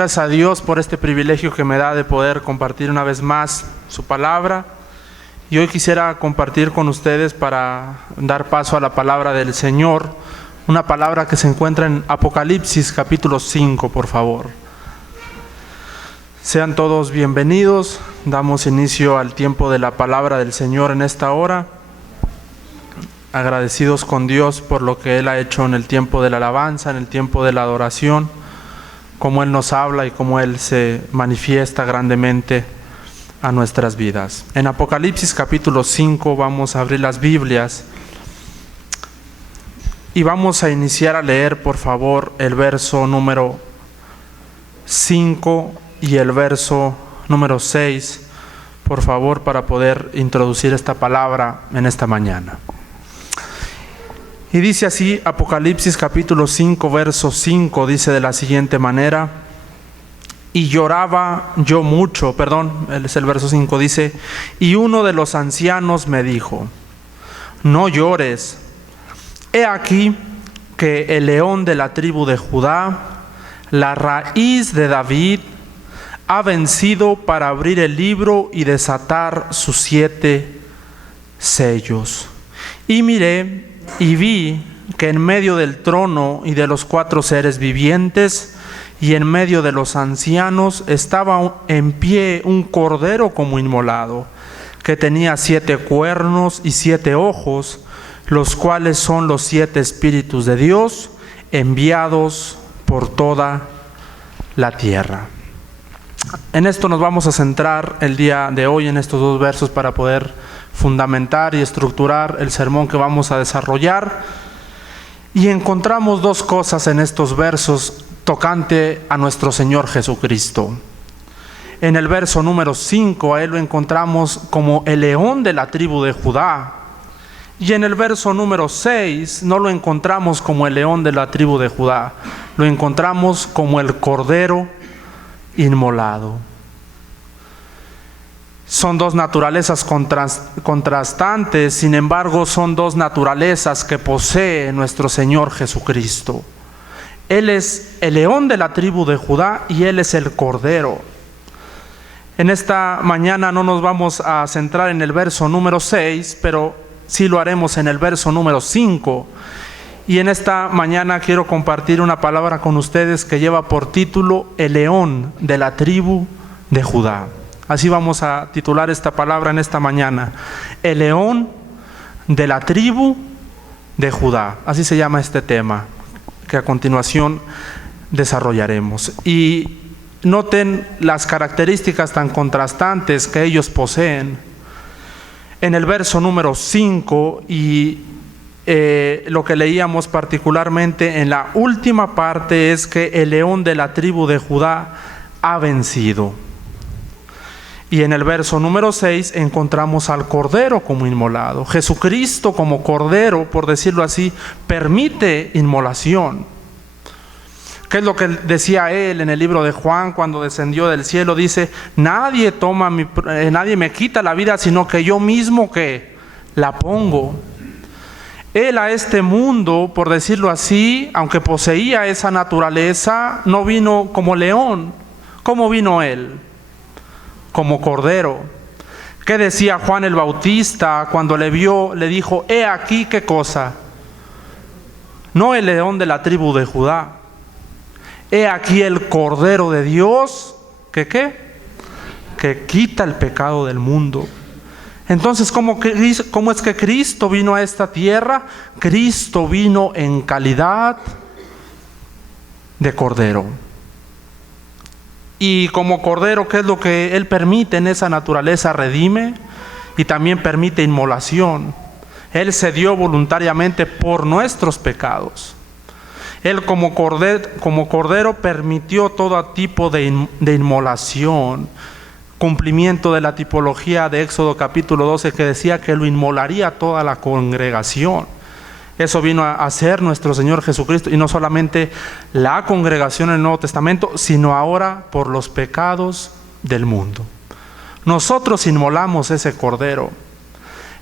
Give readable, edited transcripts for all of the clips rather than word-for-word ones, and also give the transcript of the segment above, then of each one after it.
gracias a Dios por este privilegio que me da de poder compartir una vez más su palabra. Y hoy quisiera compartir con ustedes para dar paso a la palabra del Señor, una palabra que se encuentra en Apocalipsis capítulo 5, por favor. Sean todos bienvenidos. Damos inicio al tiempo de la palabra del Señor en esta hora. Agradecidos con Dios por lo que Él ha hecho en el tiempo de la alabanza, en el tiempo de la adoración, cómo Él nos habla y cómo Él se manifiesta grandemente a nuestras vidas. En Apocalipsis capítulo 5 vamos a abrir las Biblias y vamos a iniciar a leer, por favor, el verso número 5 y el verso número 6, por favor, para poder introducir esta palabra en esta mañana. Y dice así, Apocalipsis capítulo 5, verso 5, dice de la siguiente manera: y lloraba yo mucho, es el verso 5, dice, y uno de los ancianos me dijo, no llores, he aquí que el león de la tribu de Judá, la raíz de David, ha vencido para abrir el libro y desatar sus 7 sellos. Y miré y vi que en medio del trono y de los 4 seres vivientes y en medio de los ancianos estaba en pie un cordero como inmolado, que tenía 7 cuernos y 7 ojos, los cuales son los 7 espíritus de Dios enviados por toda la tierra. En esto nos vamos a centrar el día de hoy, en estos 2 versos, para poder fundamentar y estructurar el sermón que vamos a desarrollar. Y encontramos 2 cosas en estos versos tocante a nuestro Señor Jesucristo. En el verso número 5 a Él lo encontramos como el león de la tribu de Judá. Y en el verso número 6 no lo encontramos como el león de la tribu de Judá, lo encontramos como el cordero inmolado. Son 2 naturalezas contrastantes, sin embargo son 2 naturalezas que posee nuestro Señor Jesucristo. Él es el león de la tribu de Judá y Él es el cordero. En esta mañana no nos vamos a centrar en el verso número 6, pero sí lo haremos en el verso número 5. Y en esta mañana quiero compartir una palabra con ustedes que lleva por título el león de la tribu de Judá. Así vamos a titular esta palabra en esta mañana: el león de la tribu de Judá. Así se llama este tema que a continuación desarrollaremos. Y noten las características tan contrastantes que ellos poseen. En el verso número 5 y lo que leíamos particularmente en la última parte es que el león de la tribu de Judá ha vencido. Y en el verso número 6 encontramos al cordero como inmolado. Jesucristo como cordero, por decirlo así, permite inmolación. ¿Qué es lo que decía Él en el libro de Juan cuando descendió del cielo? Dice, nadie me quita la vida, sino que yo mismo que la pongo. Él a este mundo, por decirlo así, aunque poseía esa naturaleza, no vino como león. ¿Cómo vino Él? Como cordero. ¿Qué decía Juan el Bautista cuando le vio? Le dijo, he aquí qué cosa. No el león de la tribu de Judá. He aquí el cordero de Dios, que quita el pecado del mundo. Entonces, ¿cómo es que Cristo vino a esta tierra? Cristo vino en calidad de cordero. Y como cordero, ¿qué es lo que Él permite en esa naturaleza? Redime y también permite inmolación. Él se dio voluntariamente por nuestros pecados. Él como cordero permitió todo tipo de inmolación, cumplimiento de la tipología de Éxodo capítulo 12 que decía que lo inmolaría toda la congregación. Eso vino a hacer nuestro Señor Jesucristo, y no solamente la congregación en el Nuevo Testamento, sino ahora por los pecados del mundo. Nosotros inmolamos ese cordero.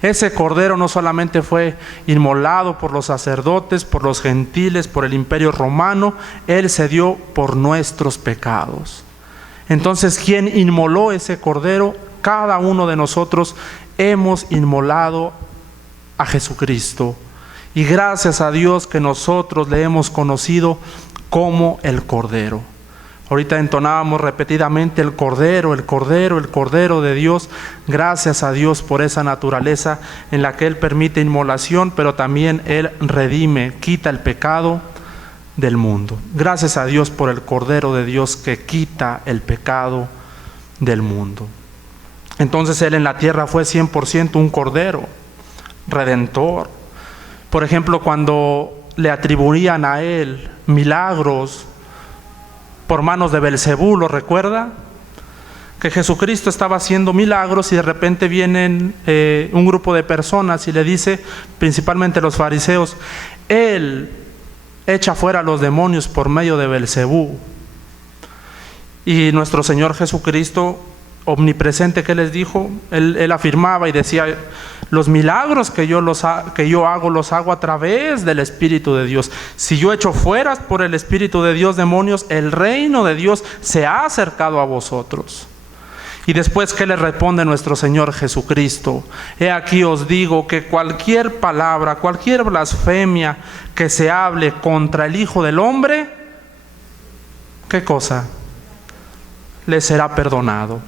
Ese cordero no solamente fue inmolado por los sacerdotes, por los gentiles, por el imperio romano, Él se dio por nuestros pecados. Entonces, ¿quién inmoló ese cordero? Cada uno de nosotros hemos inmolado a Jesucristo. Y gracias a Dios que nosotros le hemos conocido como el Cordero. Ahorita entonábamos repetidamente el Cordero, el Cordero, el Cordero de Dios. Gracias a Dios por esa naturaleza en la que Él permite inmolación, pero también Él redime, quita el pecado del mundo. Gracias a Dios por el Cordero de Dios que quita el pecado del mundo. Entonces Él en la tierra fue 100% un Cordero, redentor. Por ejemplo, cuando le atribuían a Él milagros por manos de Belcebú, ¿lo recuerda? Que Jesucristo estaba haciendo milagros y de repente vienen un grupo de personas y le dice, principalmente los fariseos, Él echa fuera a los demonios por medio de Belcebú. Y nuestro Señor Jesucristo, omnipresente, ¿qué les dijo? Él afirmaba y decía, los milagros que yo hago, los hago a través del Espíritu de Dios. Si yo echo fuera por el Espíritu de Dios demonios, el reino de Dios se ha acercado a vosotros. Y después, ¿qué le responde nuestro Señor Jesucristo? He aquí os digo que cualquier palabra, cualquier blasfemia que se hable contra el Hijo del Hombre, ¿qué cosa? Le será perdonado.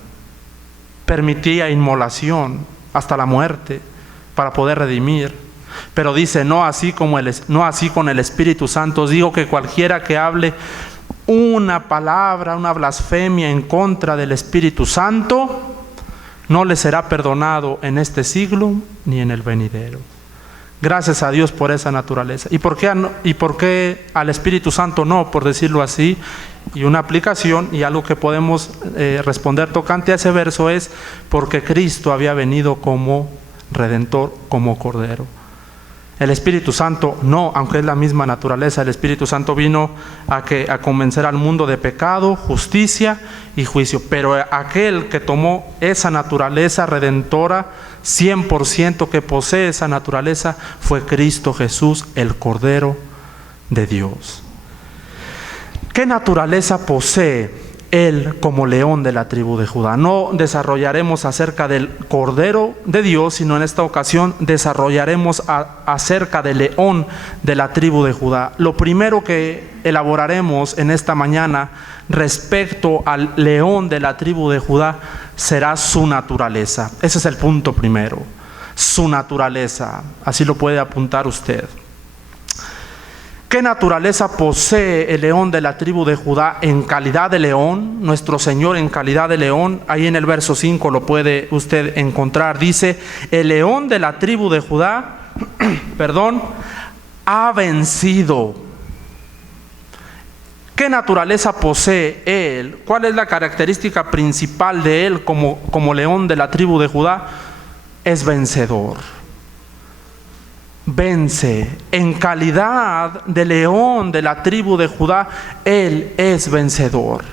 Permitía inmolación hasta la muerte para poder redimir, pero dice, no así con el Espíritu Santo. Os digo que cualquiera que hable una palabra, una blasfemia en contra del Espíritu Santo, no le será perdonado en este siglo ni en el venidero. Gracias a Dios por esa naturaleza. ¿Y por qué al Espíritu Santo no? Por decirlo así. Y una aplicación y algo que podemos responder tocante a ese verso es porque Cristo había venido como Redentor, como Cordero. El Espíritu Santo no, aunque es la misma naturaleza. El Espíritu Santo vino a convencer al mundo de pecado, justicia y juicio. Pero aquel que tomó esa naturaleza redentora, 100% que posee esa naturaleza, fue Cristo Jesús, el Cordero de Dios. ¿Qué naturaleza posee Él como león de la tribu de Judá? No desarrollaremos acerca del Cordero de Dios, sino en esta ocasión desarrollaremos acerca del león de la tribu de Judá. Lo primero que elaboraremos en esta mañana respecto al león de la tribu de Judá será su naturaleza. Ese es el punto primero, su naturaleza. Así lo puede apuntar usted. ¿Qué naturaleza posee el león de la tribu de Judá en calidad de león? Nuestro Señor en calidad de león, ahí en el verso 5 lo puede usted encontrar. Dice, el león de la tribu de Judá, ha vencido. ¿Qué naturaleza posee Él? ¿Cuál es la característica principal de Él como león de la tribu de Judá? Es vencedor. Vence. En calidad de león de la tribu de Judá, Él es vencedor.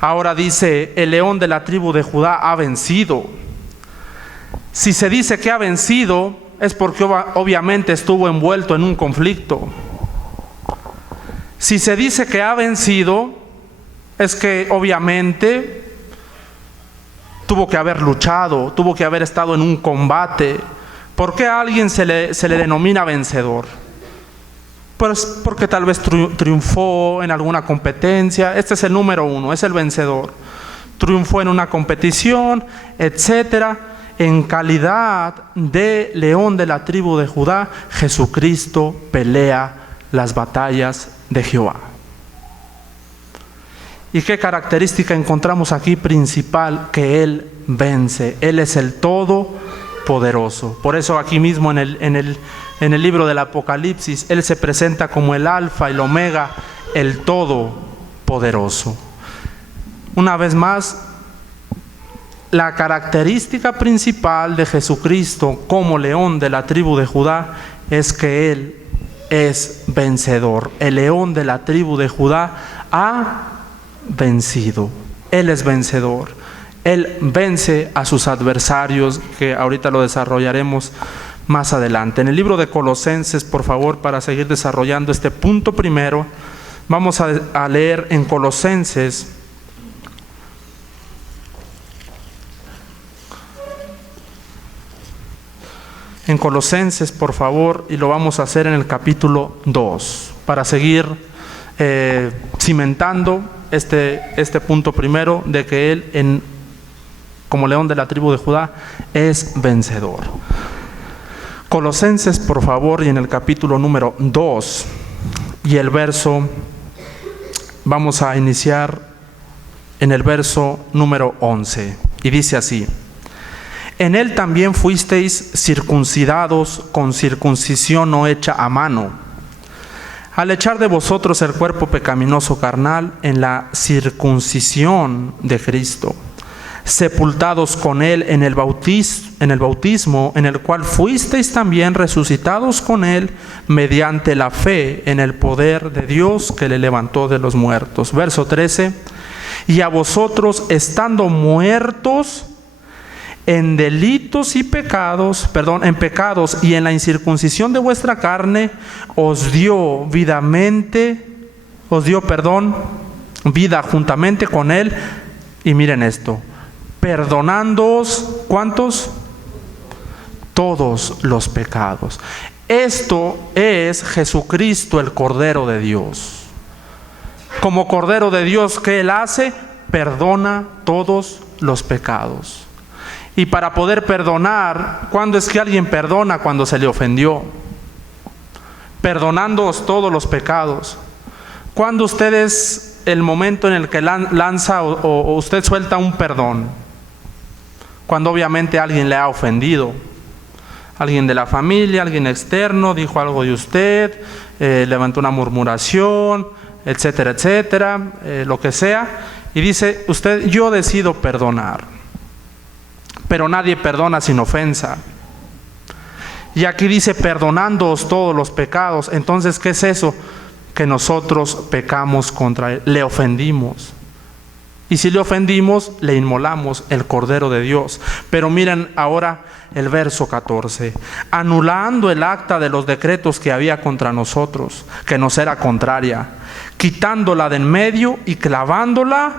Ahora dice, el león de la tribu de Judá ha vencido. Si se dice que ha vencido, es porque obviamente estuvo envuelto en un conflicto. Si se dice que ha vencido, es que obviamente tuvo que haber luchado, tuvo que haber estado en un combate. ¿Por qué a alguien se le denomina vencedor? Pues porque tal vez triunfó en alguna competencia. Este es el número uno, es el vencedor. Triunfó en una competición, etcétera. En calidad de león de la tribu de Judá, Jesucristo pelea las batallas de Jehová. ¿Y qué característica encontramos aquí principal? Que Él vence. Él es el Todopoderoso. Por eso aquí mismo en el libro del Apocalipsis, Él se presenta como el Alfa y el Omega, el Todopoderoso. Una vez más, la característica principal de Jesucristo como león de la tribu de Judá es que Él es vencedor. El león de la tribu de Judá ha vencido. Él es vencedor. Él vence a sus adversarios, que ahorita lo desarrollaremos más adelante. En el libro de Colosenses, por favor, para seguir desarrollando este punto primero, vamos a leer en Colosenses por favor, y lo vamos a hacer en el capítulo 2, para seguir cimentando este punto primero de que Él, como león de la tribu de Judá, es vencedor. Colosenses, por favor, y en el capítulo número 2, y el verso, vamos a iniciar en el verso número 11, y dice así: en Él también fuisteis circuncidados con circuncisión no hecha a mano, al echar de vosotros el cuerpo pecaminoso carnal en la circuncisión de Cristo, sepultados con Él en el bautismo, en el cual fuisteis también resucitados con Él mediante la fe en el poder de Dios que le levantó de los muertos. Verso 13: y a vosotros, estando muertos en delitos y pecados, en pecados y en la incircuncisión de vuestra carne, os dio vida juntamente con Él. Y miren esto: perdonándoos, ¿cuántos? Todos los pecados. Esto es Jesucristo, el Cordero de Dios. Como Cordero de Dios, ¿qué Él hace? Perdona todos los pecados. Y para poder perdonar, ¿cuándo es que alguien perdona? Cuando se le ofendió. Perdonándoos todos los pecados. ¿Cuándo ustedes, el momento en el que lanza o usted suelta un perdón? Cuando obviamente alguien le ha ofendido. Alguien de la familia, alguien externo, dijo algo de usted, levantó una murmuración, etcétera, etcétera, lo que sea. Y dice usted: yo decido perdonar. Pero nadie perdona sin ofensa. Y aquí dice: perdonándoos todos los pecados. Entonces, ¿qué es eso? Que nosotros pecamos contra Él, le ofendimos. Y si le ofendimos, le inmolamos el Cordero de Dios. Pero miren ahora el verso 14: anulando el acta de los decretos que había contra nosotros, que nos era contraria, quitándola de en medio y clavándola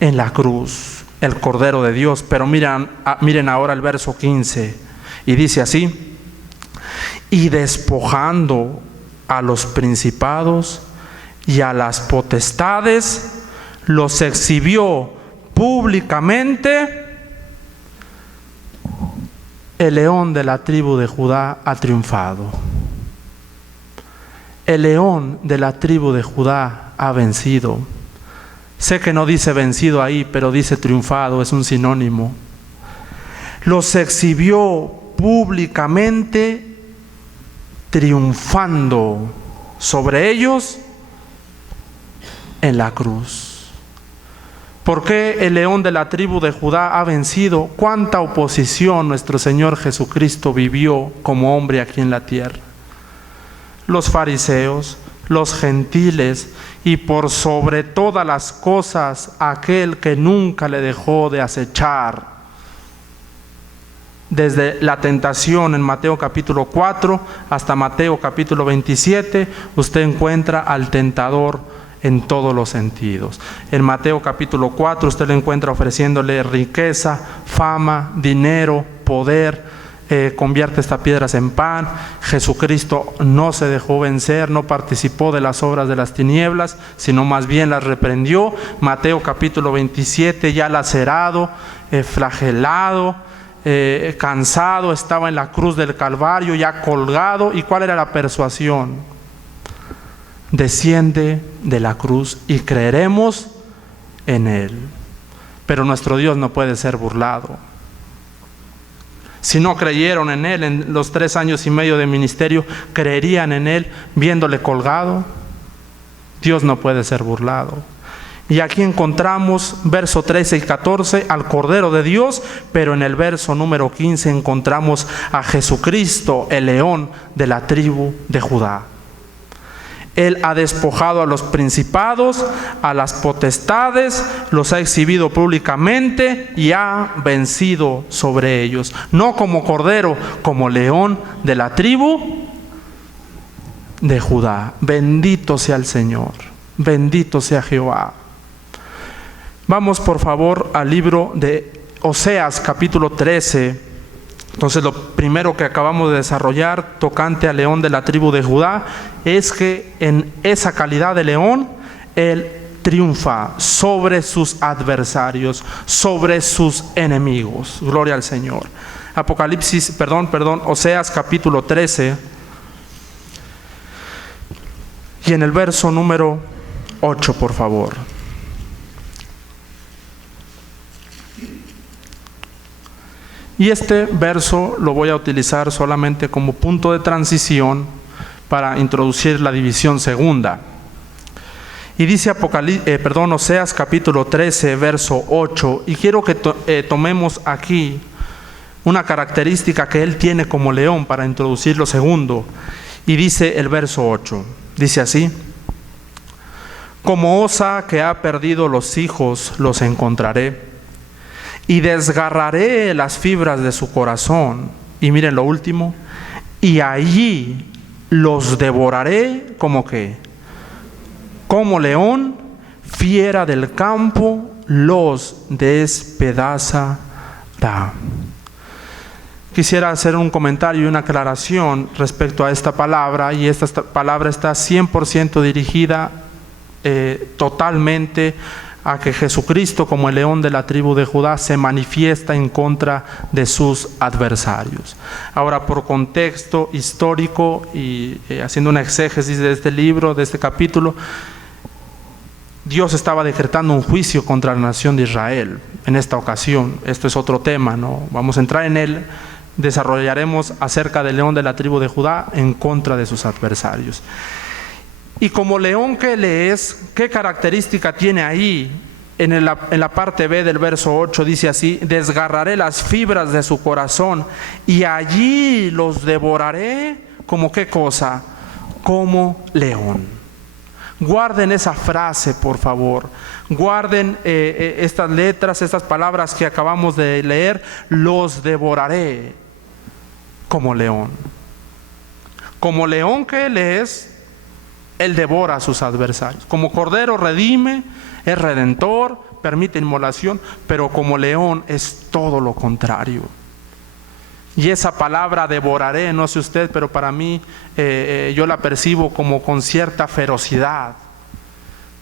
en la cruz, el Cordero de Dios. Pero miren ahora el verso 15, y dice así: y despojando a los principados y a las potestades, los exhibió públicamente. El león de la tribu de Judá ha triunfado. El león de la tribu de Judá ha vencido. Sé que no dice vencido ahí, pero dice triunfado, es un sinónimo. Los exhibió públicamente, triunfando sobre ellos en la cruz. ¿Por qué el león de la tribu de Judá ha vencido? ¿Cuánta oposición nuestro Señor Jesucristo vivió como hombre aquí en la tierra? Los fariseos, los gentiles, y por sobre todas las cosas, aquel que nunca le dejó de acechar. Desde la tentación en Mateo capítulo 4 hasta Mateo capítulo 27, usted encuentra al tentador en todos los sentidos. En Mateo capítulo 4 usted lo encuentra ofreciéndole riqueza, fama, dinero, poder. Convierte estas piedras en pan. Jesucristo no se dejó vencer, no participó de las obras de las tinieblas, sino más bien las reprendió. Mateo capítulo 27, ya lacerado, flagelado, cansado, estaba en la cruz del Calvario, ya colgado. ¿Y cuál era la persuasión? Desciende de la cruz y creeremos en Él. Pero nuestro Dios no puede ser burlado. Si no creyeron en Él en los 3 años y medio de ministerio, ¿creerían en Él viéndole colgado? Dios no puede ser burlado. Y aquí encontramos verso 13 y 14 al Cordero de Dios, pero en el verso número 15 encontramos a Jesucristo, el león de la tribu de Judá. Él ha despojado a los principados, a las potestades, los ha exhibido públicamente y ha vencido sobre ellos. No como cordero, como león de la tribu de Judá. Bendito sea el Señor, bendito sea Jehová. Vamos por favor al libro de Oseas capítulo 13. Entonces lo primero que acabamos de desarrollar tocante al león de la tribu de Judá es que en esa calidad de león él triunfa sobre sus adversarios, sobre sus enemigos. Gloria al Señor. Oseas capítulo 13 y en el verso número 8, por favor. Y este verso lo voy a utilizar solamente como punto de transición para introducir la división segunda. Y dice Oseas capítulo 13, verso 8, y quiero que tomemos aquí una característica que él tiene como león para introducir lo segundo. Y dice el verso 8, dice así: como osa que ha perdido los hijos, los encontraré, y desgarraré las fibras de su corazón. Y miren lo último: y allí los devoraré como que, como león, fiera del campo, los despedazará. Quisiera hacer un comentario y una aclaración respecto a esta palabra, y esta palabra está 100% dirigida totalmente a que Jesucristo, como el león de la tribu de Judá, se manifiesta en contra de sus adversarios. Ahora, por contexto histórico y haciendo una exégesis de este libro, de este capítulo, Dios estaba decretando un juicio contra la nación de Israel en esta ocasión. Esto es otro tema, ¿no? Vamos a entrar en él, desarrollaremos acerca del león de la tribu de Judá en contra de sus adversarios. Y como león que le es, ¿qué característica tiene ahí? En la parte B del verso 8 dice así: desgarraré las fibras de su corazón y allí los devoraré como ¿qué cosa? Como león. Guarden esa frase, por favor. Guarden estas letras, estas palabras que acabamos de leer: los devoraré como león. Como león que él es, él devora a sus adversarios. Como cordero redime, es redentor, permite inmolación, pero como león es todo lo contrario. Y esa palabra devoraré, no sé usted, pero para mí yo la percibo como con cierta ferocidad.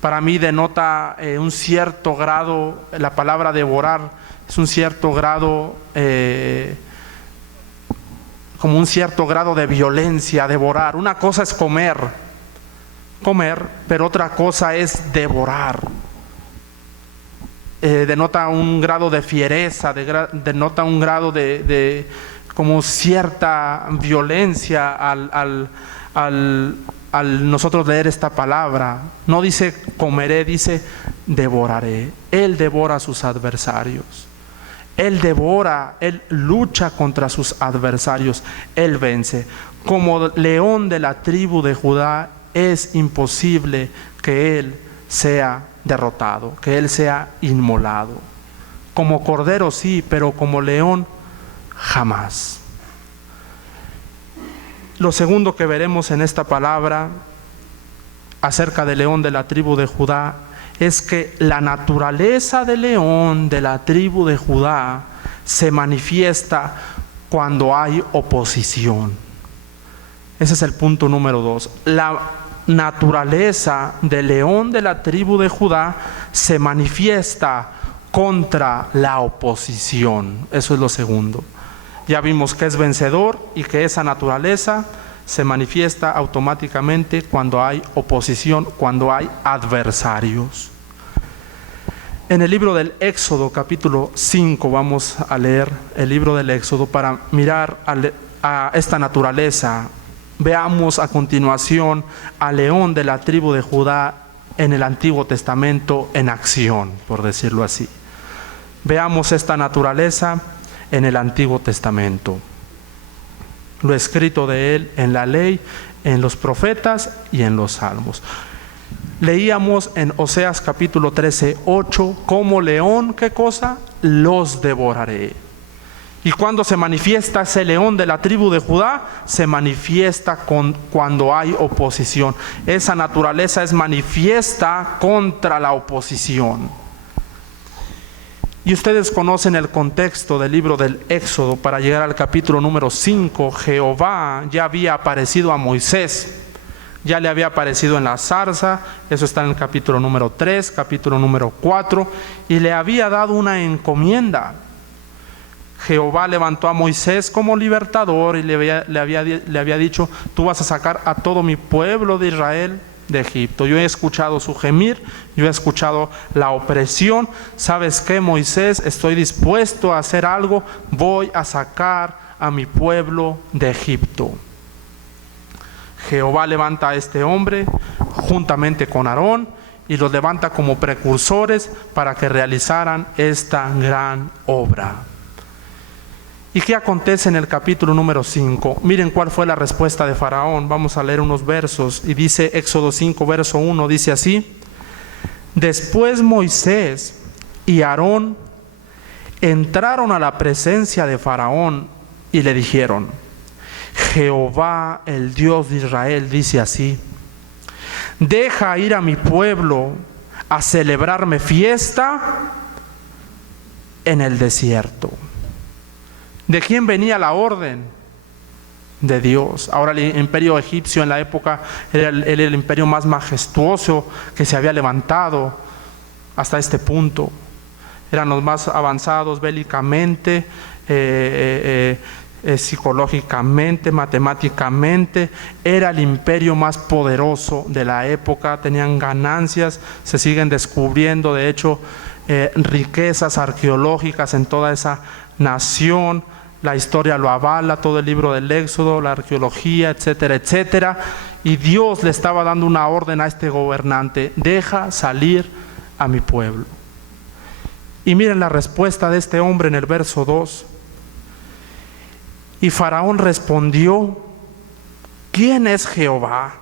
Para mí denota un cierto grado, la palabra devorar es un cierto grado, como un cierto grado de violencia, devorar. Una cosa es comer, pero otra cosa es devorar. Denota un grado de fiereza, denota un grado de como cierta violencia al nosotros leer esta palabra. No dice comeré, dice devoraré. Él devora a sus adversarios. Él devora, él lucha contra sus adversarios, él vence. Como león de la tribu de Judá, es imposible que él sea derrotado, que él sea inmolado. Como cordero sí, pero como león jamás. Lo segundo que veremos en esta palabra acerca del león de la tribu de Judá es que la naturaleza del león de la tribu de Judá se manifiesta cuando hay oposición. Ese es el punto número 2. La naturaleza del león de la tribu de Judá se manifiesta contra la oposición. Eso es lo segundo. Ya vimos que es vencedor y que esa naturaleza se manifiesta automáticamente cuando hay oposición, cuando hay adversarios. En el libro del Éxodo, capítulo 5, vamos a leer el libro del Éxodo para mirar a esta naturaleza. Veamos a continuación al león de la tribu de Judá en el Antiguo Testamento en acción, por decirlo así. Veamos esta naturaleza en el Antiguo Testamento. Lo escrito de él en la ley en los profetas y en los salmos. Leíamos en Oseas capítulo 13, 8, como león, ¿qué cosa? Los devoraré. Y cuando se manifiesta ese león de la tribu de Judá, se manifiesta cuando hay oposición. Esa naturaleza es manifiesta contra la oposición. Y ustedes conocen el contexto del libro del Éxodo. Para llegar al capítulo número 5, Jehová ya había aparecido a Moisés. Ya le había aparecido en la zarza, eso está en el capítulo número 3, capítulo número 4, y le había dado una encomienda. Jehová levantó a Moisés como libertador y le había dicho: tú vas a sacar a todo mi pueblo de Israel de Egipto. Yo he escuchado su gemir, yo he escuchado la opresión. ¿Sabes qué, Moisés? Estoy dispuesto a hacer algo, voy a sacar a mi pueblo de Egipto. Jehová levanta a este hombre juntamente con Aarón y los levanta como precursores para que realizaran esta gran obra. ¿Y qué acontece en el capítulo número 5? Miren cuál fue la respuesta de Faraón. Vamos a leer unos versos. Y dice Éxodo 5, verso 1, dice así: después Moisés y Aarón entraron a la presencia de Faraón y le dijeron: Jehová, el Dios de Israel, dice así: deja ir a mi pueblo a celebrarme fiesta en el desierto. ¿De quién venía la orden? De Dios. Ahora el imperio egipcio en la época era el imperio más majestuoso que se había levantado hasta este punto. Eran los más avanzados bélicamente, psicológicamente, matemáticamente. Era el imperio más poderoso de la época. Tenían ganancias, se siguen descubriendo de hecho riquezas arqueológicas en toda esa nación. La historia lo avala, todo el libro del Éxodo, la arqueología, etcétera, etcétera. Y Dios le estaba dando una orden a este gobernante: deja salir a mi pueblo. Y miren la respuesta de este hombre en el verso 2. Y Faraón respondió: ¿quién es Jehová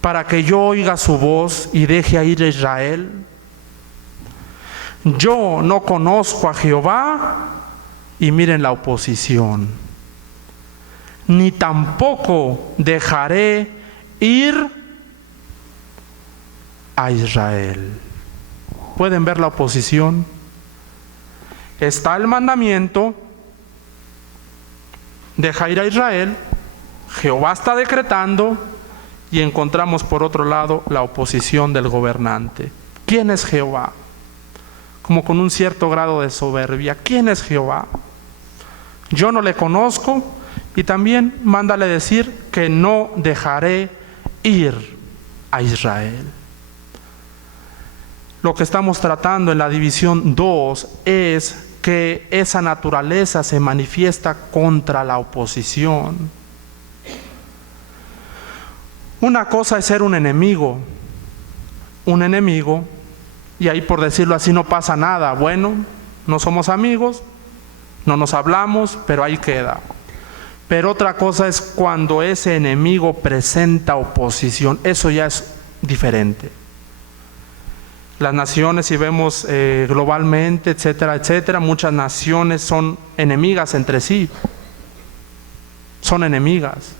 para que yo oiga su voz y deje a ir a Israel? Yo no conozco a Jehová. Y miren la oposición: ni tampoco dejaré ir a Israel. ¿Pueden ver la oposición? Está el mandamiento: deja ir a Israel. Jehová está decretando, y encontramos por otro lado la oposición del gobernante. ¿Quién es Jehová? Como con un cierto grado de soberbia. ¿Quién es Jehová? Yo no le conozco. Y también mándale decir que no dejaré ir a Israel. Lo que estamos tratando en la división 2 es que esa naturaleza se manifiesta contra la oposición. Una cosa es ser un enemigo, y ahí, por decirlo así, no pasa nada. Bueno, no somos amigos, no nos hablamos, pero ahí queda. Pero otra cosa es cuando ese enemigo presenta oposición. Eso ya es diferente. Las naciones, si vemos globalmente, etcétera, etcétera, muchas naciones son enemigas entre sí. Son enemigas,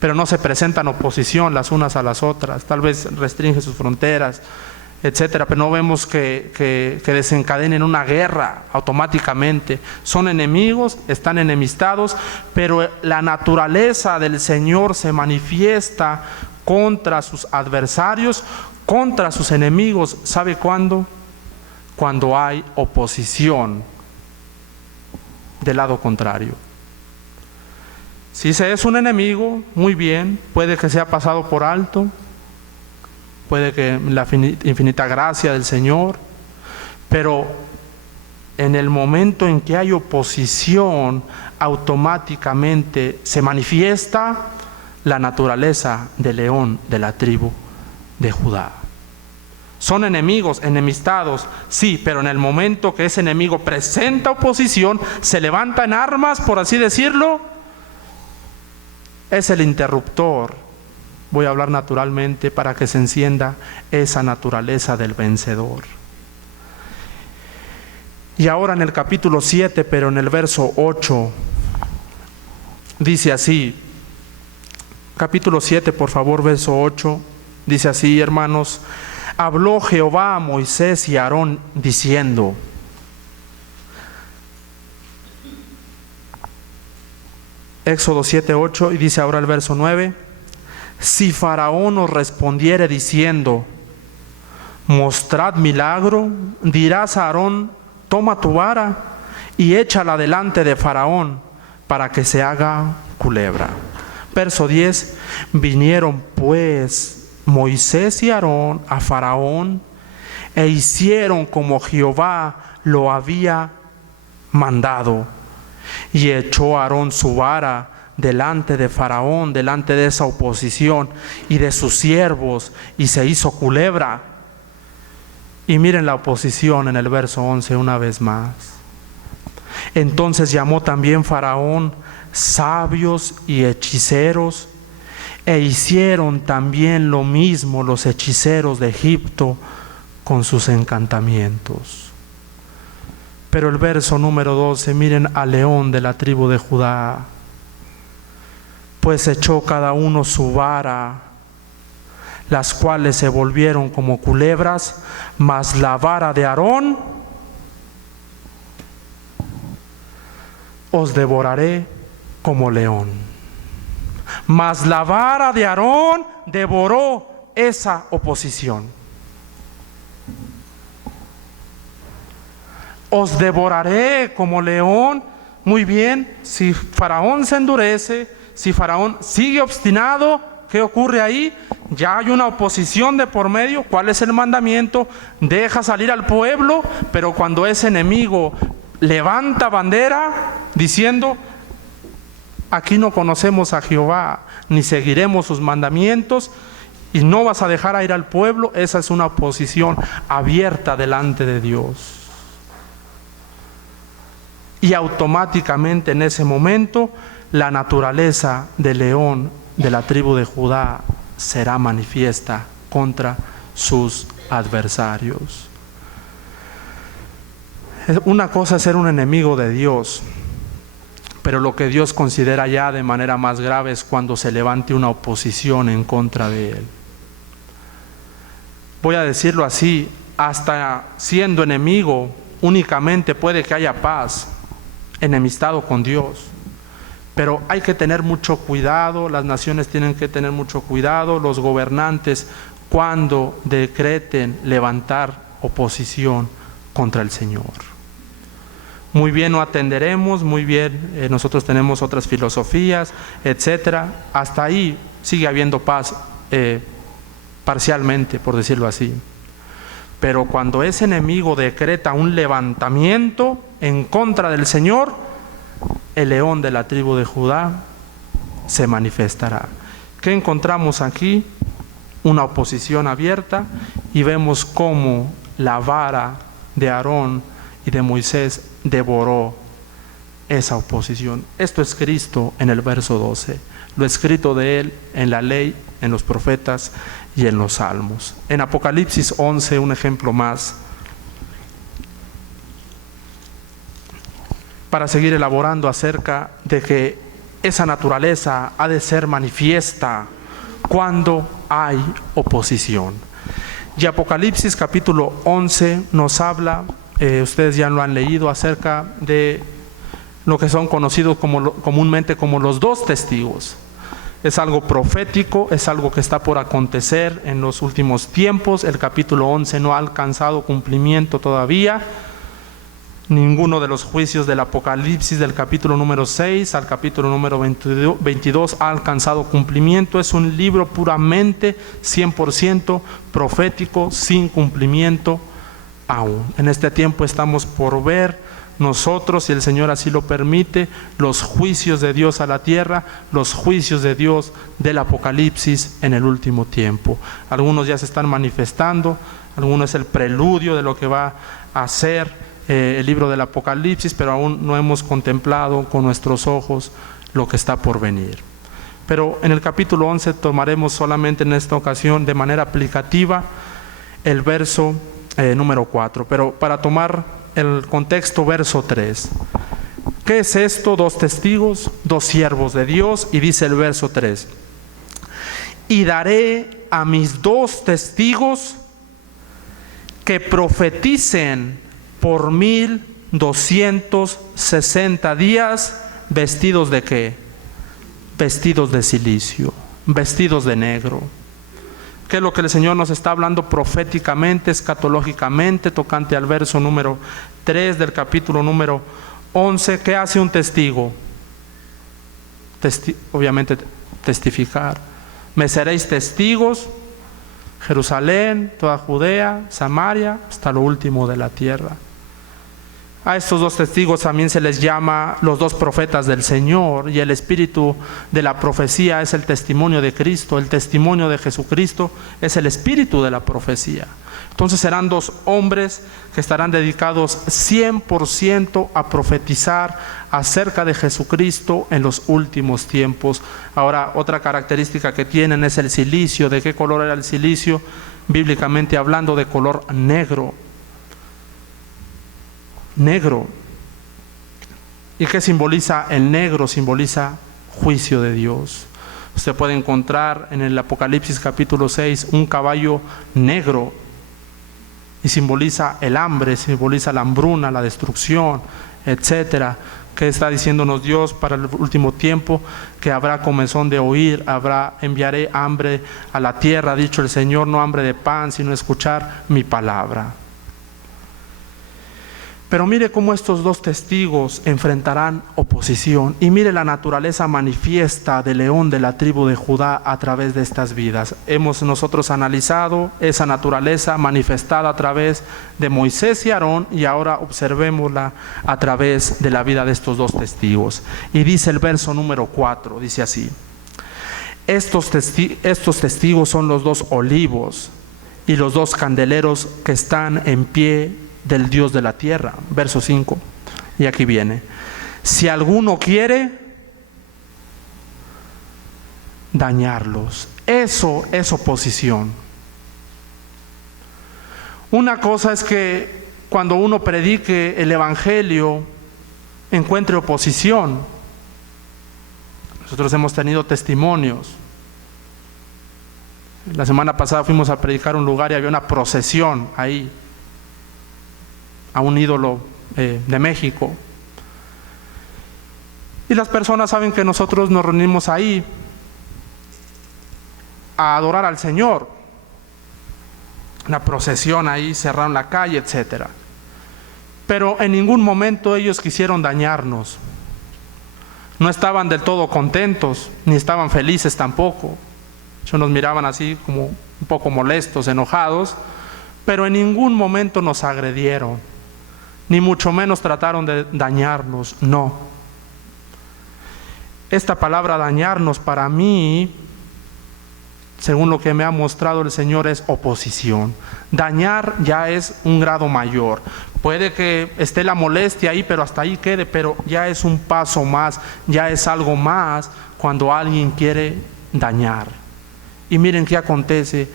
pero no se presentan oposición las unas a las otras. Tal vez restringen sus fronteras, etcétera, pero no vemos que desencadenen una guerra automáticamente. Son enemigos, están enemistados, pero la naturaleza del Señor se manifiesta contra sus adversarios, contra sus enemigos. ¿Sabe cuándo? Cuando hay oposición del lado contrario. Si se es un enemigo, muy bien, puede que sea pasado por alto, puede que la infinita gracia del Señor, pero en el momento en que hay oposición, automáticamente se manifiesta la naturaleza del león de la tribu de Judá. Son enemigos, enemistados, sí, pero en el momento que ese enemigo presenta oposición, se levanta en armas, por así decirlo, Es el interruptor, voy a hablar naturalmente, para que se encienda esa naturaleza del vencedor. Y ahora en el capítulo 7, pero en el verso 8, dice así, capítulo 7, por favor, verso 8, dice así, hermanos: habló Jehová a Moisés y a Aarón diciendo. Éxodo 7, 8, y dice ahora el verso 9: si Faraón os respondiere diciendo, mostrad milagro, dirás a Aarón, toma tu vara y échala delante de Faraón, para que se haga culebra. Verso 10: vinieron pues Moisés y Aarón a Faraón, e hicieron como Jehová lo había mandado. Y echó Aarón su vara delante de Faraón, delante de esa oposición y de sus siervos, y se hizo culebra. Y miren la oposición en el verso 11 una vez más. Entonces llamó también Faraón sabios y hechiceros, e hicieron también lo mismo los hechiceros de Egipto con sus encantamientos. Pero el verso número 12, miren al león de la tribu de Judá. Pues echó cada uno su vara, las cuales se volvieron como culebras, mas la vara de Aarón os devoraré como león. Mas la vara de Aarón devoró esa oposición. Os devoraré como león. Muy bien, si Faraón se endurece, si Faraón sigue obstinado, ¿qué ocurre ahí? Ya hay una oposición de por medio. ¿Cuál es el mandamiento? Deja salir al pueblo, pero cuando ese enemigo levanta bandera diciendo, aquí no conocemos a Jehová, ni seguiremos sus mandamientos, y no vas a dejar a ir al pueblo, esa es una oposición abierta delante de Dios. Y automáticamente en ese momento la naturaleza del león de la tribu de Judá será manifiesta contra sus adversarios. Una cosa es ser un enemigo de Dios, pero lo que Dios considera ya de manera más grave es cuando se levante una oposición en contra de Él. Voy a decirlo así, hasta siendo enemigo únicamente puede que haya paz, enemistado con Dios. Pero hay que tener mucho cuidado, las naciones tienen que tener mucho cuidado, los gobernantes, cuando decreten levantar oposición contra el Señor. Muy bien, no atenderemos, muy bien, nosotros tenemos otras filosofías, etcétera. Hasta ahí sigue habiendo paz, parcialmente, por decirlo así. Pero cuando ese enemigo decreta un levantamiento en contra del Señor, el león de la tribu de Judá se manifestará. ¿Qué encontramos aquí? Una oposición abierta, y vemos cómo la vara de Aarón y de Moisés devoró esa oposición. Esto es Cristo en el verso 12, lo escrito de Él en la ley, en los profetas y en los salmos. En Apocalipsis 11, un ejemplo más, para seguir elaborando acerca de que esa naturaleza ha de ser manifiesta cuando hay oposición. Y Apocalipsis capítulo 11 nos habla, ustedes ya lo han leído, acerca de lo que son conocidos comúnmente como los dos testigos. Es algo profético, es algo que está por acontecer en los últimos tiempos. El capítulo 11 no ha alcanzado cumplimiento todavía. Ninguno de los juicios del Apocalipsis del capítulo número 6 al capítulo número 22 ha alcanzado cumplimiento. Es un libro puramente 100% profético, sin cumplimiento aún. En este tiempo estamos por ver nosotros, si el Señor así lo permite, los juicios de Dios a la tierra, los juicios de Dios del Apocalipsis en el último tiempo. Algunos ya se están manifestando, algunos es el preludio de lo que va a ser el libro del Apocalipsis, pero aún no hemos contemplado con nuestros ojos lo que está por venir. Pero en el capítulo 11 tomaremos solamente en esta ocasión de manera aplicativa el verso número 4. Pero para tomar el contexto, verso 3. ¿Qué es esto? 2 testigos, 2 siervos de Dios, y dice el verso 3: y daré a mis 2 testigos que profeticen por 1260 días, vestidos de ¿qué? Vestidos de cilicio, vestidos de negro. ¿Qué es lo que el Señor nos está hablando proféticamente, escatológicamente, tocante al verso número 3 del capítulo número 11? ¿Qué hace un testigo? Obviamente testificar. Me seréis testigos, Jerusalén, toda Judea, Samaria, hasta lo último de la tierra. A estos 2 testigos también se les llama los 2 profetas del Señor, y el espíritu de la profecía es el testimonio de Cristo. El testimonio de Jesucristo es el espíritu de la profecía. Entonces serán 2 hombres que estarán dedicados 100% a profetizar acerca de Jesucristo en los últimos tiempos. Ahora, otra característica que tienen es el cilicio. ¿De qué color era el cilicio? Bíblicamente hablando, de color negro. Negro. ¿Y qué simboliza el negro? Simboliza juicio de Dios. Usted puede encontrar en el Apocalipsis capítulo 6 un caballo negro, y simboliza el hambre, simboliza la hambruna, la destrucción, etcétera. ¿Qué está diciéndonos Dios para el último tiempo? Que habrá comezón de oír, enviaré hambre a la tierra, ha dicho el Señor, no hambre de pan, sino escuchar mi palabra. Pero mire cómo estos 2 testigos enfrentarán oposición, y mire la naturaleza manifiesta del león de la tribu de Judá a través de estas vidas. Hemos nosotros analizado esa naturaleza manifestada a través de Moisés y Aarón, y ahora observémosla a través de la vida de estos 2 testigos. Y dice el verso número 4, dice así: estos testigos son los 2 olivos y los 2 candeleros que están en pie del Dios de la tierra. Verso 5, y aquí viene: si alguno quiere dañarlos. Eso es oposición. Una cosa es que cuando uno predique el evangelio encuentre oposición. Nosotros hemos tenido testimonios. La semana pasada fuimos a predicar un lugar y había una procesión ahí a un ídolo de México, y las personas saben que nosotros nos reunimos ahí a adorar al Señor. Una procesión ahí, cerraron la calle, etcétera. Pero en ningún momento ellos quisieron dañarnos. No estaban del todo contentos, ni estaban felices tampoco. Ellos nos miraban así como un poco molestos, enojados, pero en ningún momento nos agredieron, ni mucho menos trataron de dañarnos, no. Esta palabra dañarnos para mí, según lo que me ha mostrado el Señor, es oposición. Dañar ya es un grado mayor. Puede que esté la molestia ahí, pero hasta ahí quede, pero ya es un paso más, ya es algo más cuando alguien quiere dañar. Y miren qué acontece.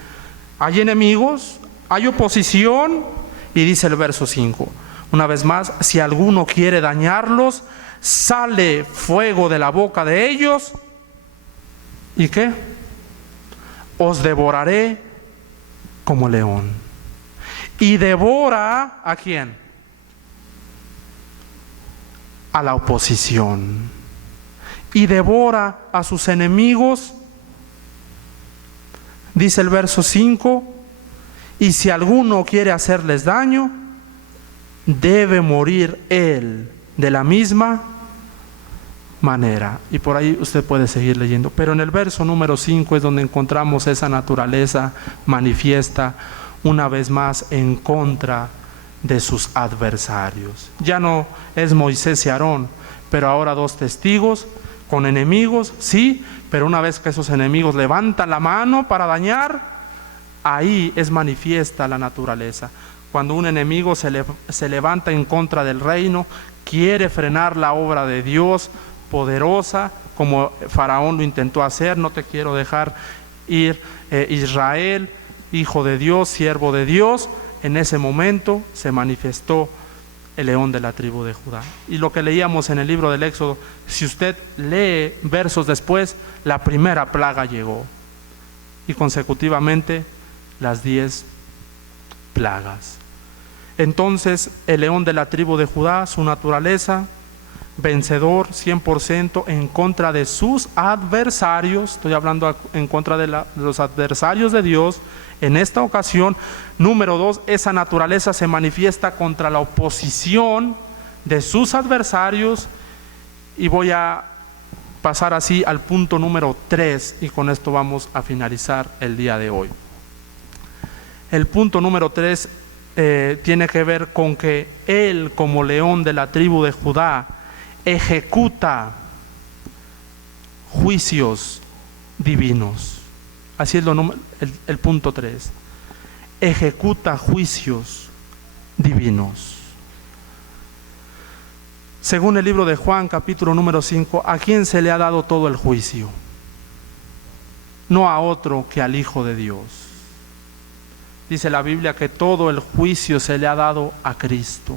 Hay enemigos, hay oposición, y dice el verso 5, una vez más: si alguno quiere dañarlos, sale fuego de la boca de ellos, ¿y qué? Os devoraré como león. Y devora ¿a quién? A la oposición. Y devora a sus enemigos. Dice el verso 5: y si alguno quiere hacerles daño, debe morir él de la misma manera. Y por ahí usted puede seguir leyendo. Pero en el verso número 5 es donde encontramos esa naturaleza manifiesta una vez más en contra de sus adversarios. Ya no es Moisés y Aarón, pero ahora 2 testigos con enemigos, sí, pero una vez que esos enemigos levantan la mano para dañar, ahí es manifiesta la naturaleza. Cuando un enemigo se levanta en contra del reino, quiere frenar la obra de Dios, poderosa, como Faraón lo intentó hacer: no te quiero dejar ir, Israel, hijo de Dios, siervo de Dios. En ese momento se manifestó el león de la tribu de Judá. Y lo que leíamos en el libro del Éxodo, si usted lee versos después, la primera plaga llegó, y consecutivamente las 10 plagas. Entonces el león de la tribu de Judá, su naturaleza, vencedor 100% en contra de sus adversarios. Estoy hablando en contra de los adversarios de Dios. En esta ocasión, número 2, esa naturaleza se manifiesta contra la oposición de sus adversarios. Y voy a pasar así al punto número 3, y con esto vamos a finalizar el día de hoy. El punto número 3 tiene que ver con que él, como león de la tribu de Judá, ejecuta juicios divinos. Así es el punto 3. Ejecuta juicios divinos. Según el libro de Juan, capítulo número 5, ¿a quién se le ha dado todo el juicio? No a otro que al Hijo de Dios. Dice la Biblia que todo el juicio se le ha dado a Cristo.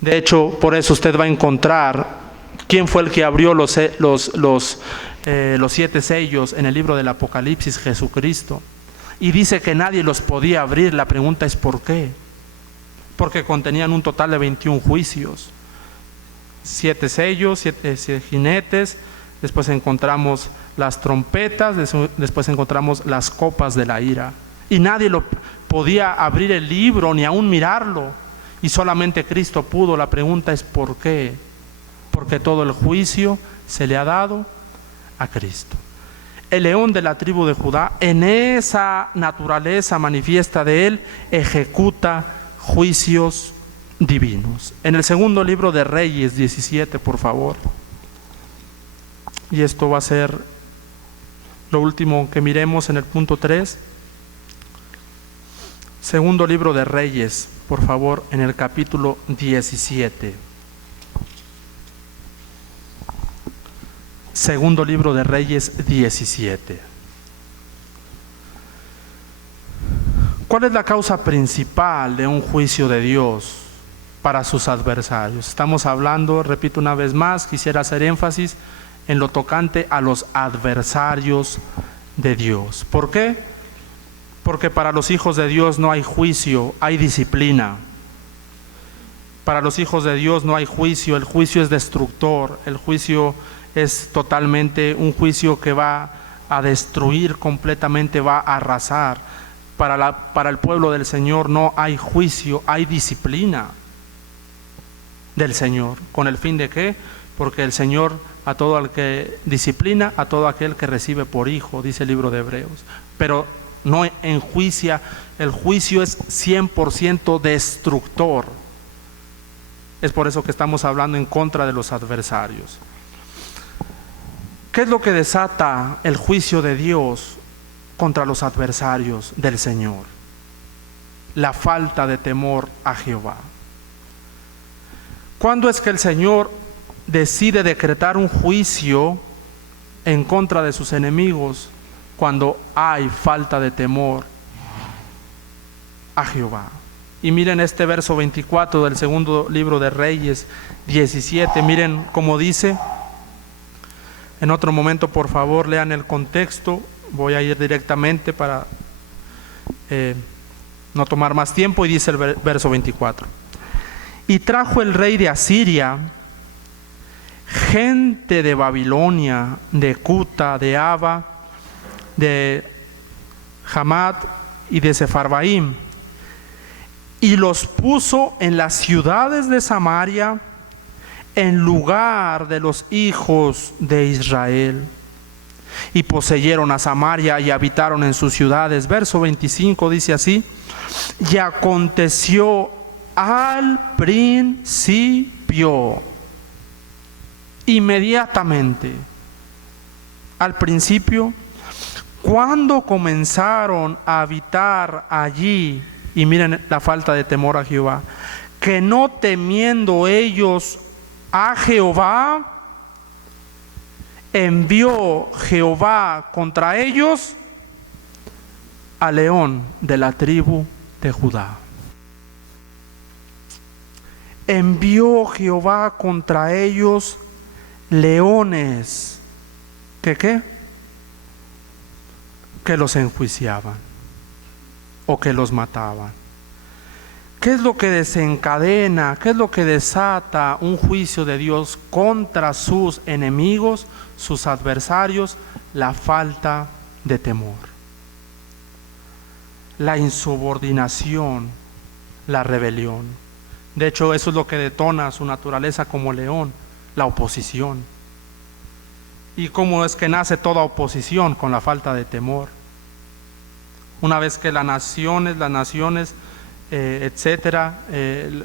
De hecho, por eso usted va a encontrar quién fue el que abrió los 7 sellos en el libro del Apocalipsis: Jesucristo. Y dice que nadie los podía abrir. La pregunta es ¿por qué? Porque contenían un total de 21 juicios. 7 sellos, 7 jinetes, después encontramos las trompetas, después encontramos las copas de la ira. Y nadie lo podía abrir el libro ni aún mirarlo. Y solamente Cristo pudo. La pregunta es ¿por qué? Porque todo el juicio se le ha dado a Cristo. El león de la tribu de Judá, en esa naturaleza manifiesta de él, ejecuta juicios divinos. En el segundo libro de Reyes 17, por favor. Y esto va a ser lo último que miremos en el punto 3. Segundo libro de Reyes, por favor, en el capítulo 17. Segundo libro de Reyes 17. ¿Cuál es la causa principal de un juicio de Dios para sus adversarios? Estamos hablando, repito una vez más, quisiera hacer énfasis en lo tocante a los adversarios de Dios. ¿Por qué? Porque para los hijos de Dios no hay juicio, hay disciplina. Para los hijos de Dios no hay juicio, el juicio es destructor, el juicio es totalmente un juicio que va a destruir completamente, va a arrasar. Para el pueblo del Señor no hay juicio, hay disciplina del Señor. ¿Con el fin de qué? Porque el Señor a todo el que disciplina, a todo aquel que recibe por hijo, dice el libro de Hebreos. Pero no enjuicia, el juicio es 100% destructor. Es por eso que estamos hablando en contra de los adversarios. ¿Qué es lo que desata el juicio de Dios contra los adversarios del Señor? La falta de temor a Jehová. ¿Cuándo es que el Señor decide decretar un juicio en contra de sus enemigos? Cuando hay falta de temor a Jehová. Y miren este verso 24 del segundo libro de Reyes 17, miren cómo dice. En otro momento, por favor, lean el contexto. Voy a ir directamente para no tomar más tiempo. Y dice el verso 24: y trajo el rey de Asiria gente de Babilonia, de Cuta, de Ava, de Hamat y de Sefarbaim, y los puso en las ciudades de Samaria en lugar de los hijos de Israel, y poseyeron a Samaria y habitaron en sus ciudades. Verso 25 dice así: y aconteció al principio, inmediatamente, al principio, cuando comenzaron a habitar allí, y miren la falta de temor a Jehová, que no temiendo ellos a Jehová, envió Jehová contra ellos al león de la tribu de Judá. Envió Jehová contra ellos leones. ¿Qué? Que los enjuiciaban o que los mataban. ¿Qué es lo que desencadena, qué es lo que desata un juicio de Dios contra sus enemigos, sus adversarios? La falta de temor, la insubordinación, la rebelión. De hecho, eso es lo que detona su naturaleza como león, la oposición. ¿Y cómo es que nace toda oposición? Con la falta de temor. Una vez que las naciones, etcétera,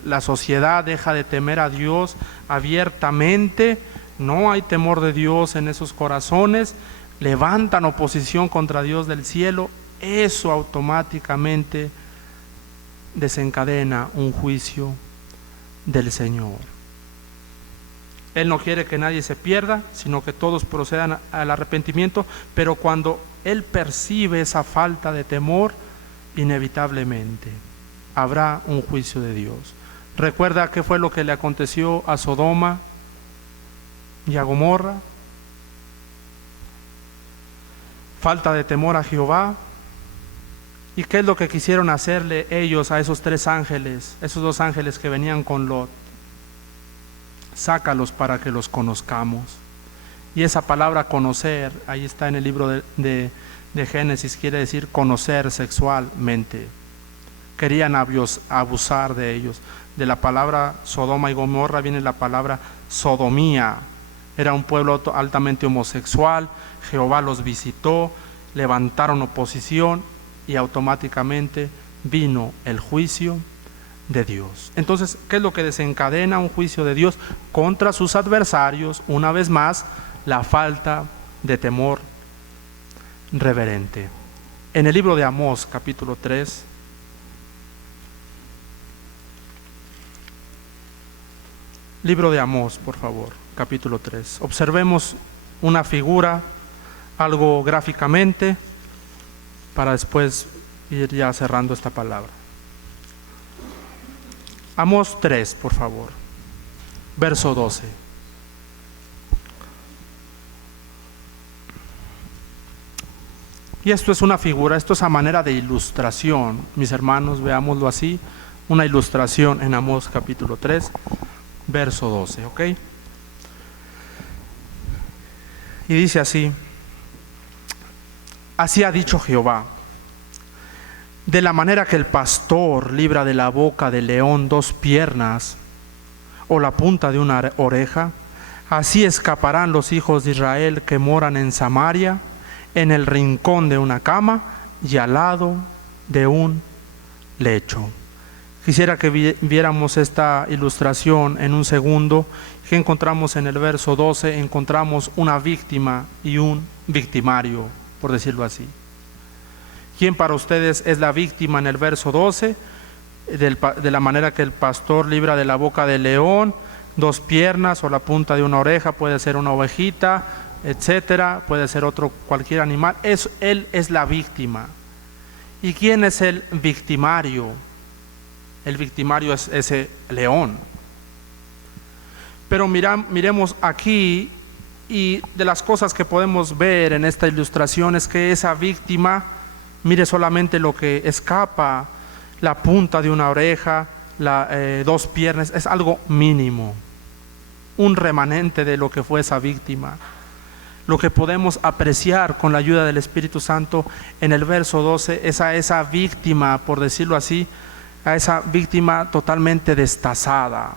la sociedad deja de temer a Dios abiertamente, no hay temor de Dios en esos corazones, levantan oposición contra Dios del cielo, eso automáticamente desencadena un juicio del Señor. Él no quiere que nadie se pierda, sino que todos procedan al arrepentimiento, pero cuando Él percibe esa falta de temor, inevitablemente habrá un juicio de Dios. ¿Recuerda qué fue lo que le aconteció a Sodoma y a Gomorra? Falta de temor a Jehová. ¿Y qué es lo que quisieron hacerle ellos a esos 3 ángeles, esos 2 ángeles que venían con Lot? Sácalos para que los conozcamos. Y esa palabra conocer, ahí está en el libro de Génesis, quiere decir conocer sexualmente. Querían abusar de ellos. De la palabra Sodoma y Gomorra viene la palabra sodomía. Era un pueblo altamente homosexual. Jehová los visitó, levantaron oposición y automáticamente vino el juicio de Dios. Entonces, ¿qué es lo que desencadena un juicio de Dios contra sus adversarios? Una vez más, la falta de temor reverente. En el libro de Amós, capítulo 3, libro de Amós, por favor, capítulo 3. Observemos una figura, algo gráficamente, para después ir ya cerrando esta palabra. Amós 3, por favor, verso 12. Y esto es una figura, esto es a manera de ilustración, mis hermanos, veámoslo así, una ilustración en Amós capítulo 3, verso 12, ¿ok? Y dice así: así ha dicho Jehová, de la manera que el pastor libra de la boca del león 2 piernas o la punta de una oreja, así escaparán los hijos de Israel que moran en Samaria, en el rincón de una cama y al lado de un lecho. Quisiera que viéramos esta ilustración en un segundo. ¿Qué encontramos en el verso 12? Encontramos una víctima y un victimario, por decirlo así. ¿Quién para ustedes es la víctima en el verso 12? De la manera que el pastor libra de la boca del león 2 piernas o la punta de una oreja, puede ser una ovejita, etcétera, puede ser cualquier animal. Él es la víctima. ¿Y quién es el victimario? El victimario es ese león. Pero miremos aquí, y de las cosas que podemos ver en esta ilustración es que esa víctima, mire solamente lo que escapa, la punta de una oreja, 2 piernas, es algo mínimo, un remanente de lo que fue esa víctima. Lo que podemos apreciar con la ayuda del Espíritu Santo en el verso 12 es a esa víctima, por decirlo así, a esa víctima totalmente destazada,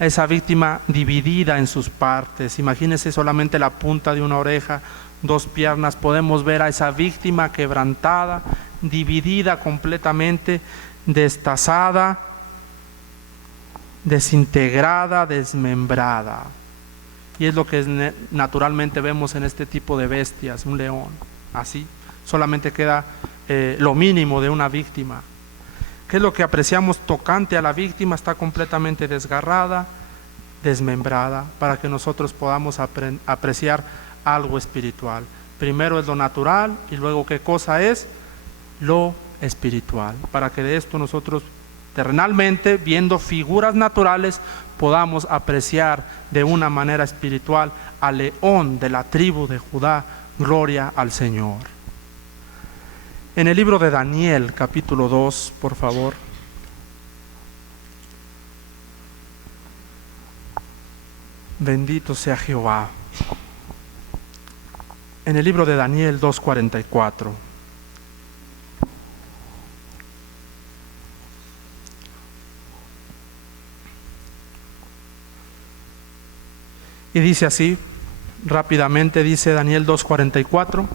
a esa víctima dividida en sus partes. Imagínense solamente la punta de una oreja, 2 piernas, podemos ver a esa víctima quebrantada, dividida completamente, destazada, desintegrada, desmembrada. Y es lo que naturalmente vemos en este tipo de bestias, un león, así, solamente queda lo mínimo de una víctima. ¿Qué es lo que apreciamos tocante a la víctima? Está completamente desgarrada, desmembrada para que nosotros podamos apreciar algo espiritual. Primero es lo natural y luego ¿qué cosa es? Lo espiritual. Para que de esto nosotros terrenalmente, viendo figuras naturales, podamos apreciar de una manera espiritual al león de la tribu de Judá. Gloria al Señor. En el libro de Daniel, capítulo 2, por favor. Bendito sea Jehová. En el libro de Daniel 2:44. Y dice así, rápidamente dice Daniel 2:44.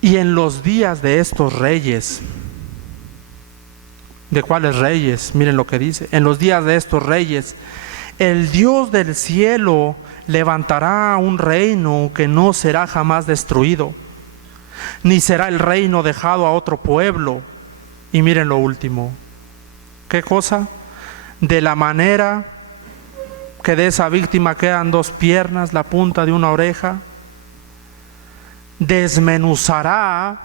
Y en los días de estos reyes, ¿de cuáles reyes? Miren lo que dice. En los días de estos reyes, el Dios del cielo levantará un reino que no será jamás destruido, ni será el reino dejado a otro pueblo. Y miren lo último. ¿Qué cosa? De la manera que de esa víctima quedan 2 piernas, la punta de una oreja, desmenuzará,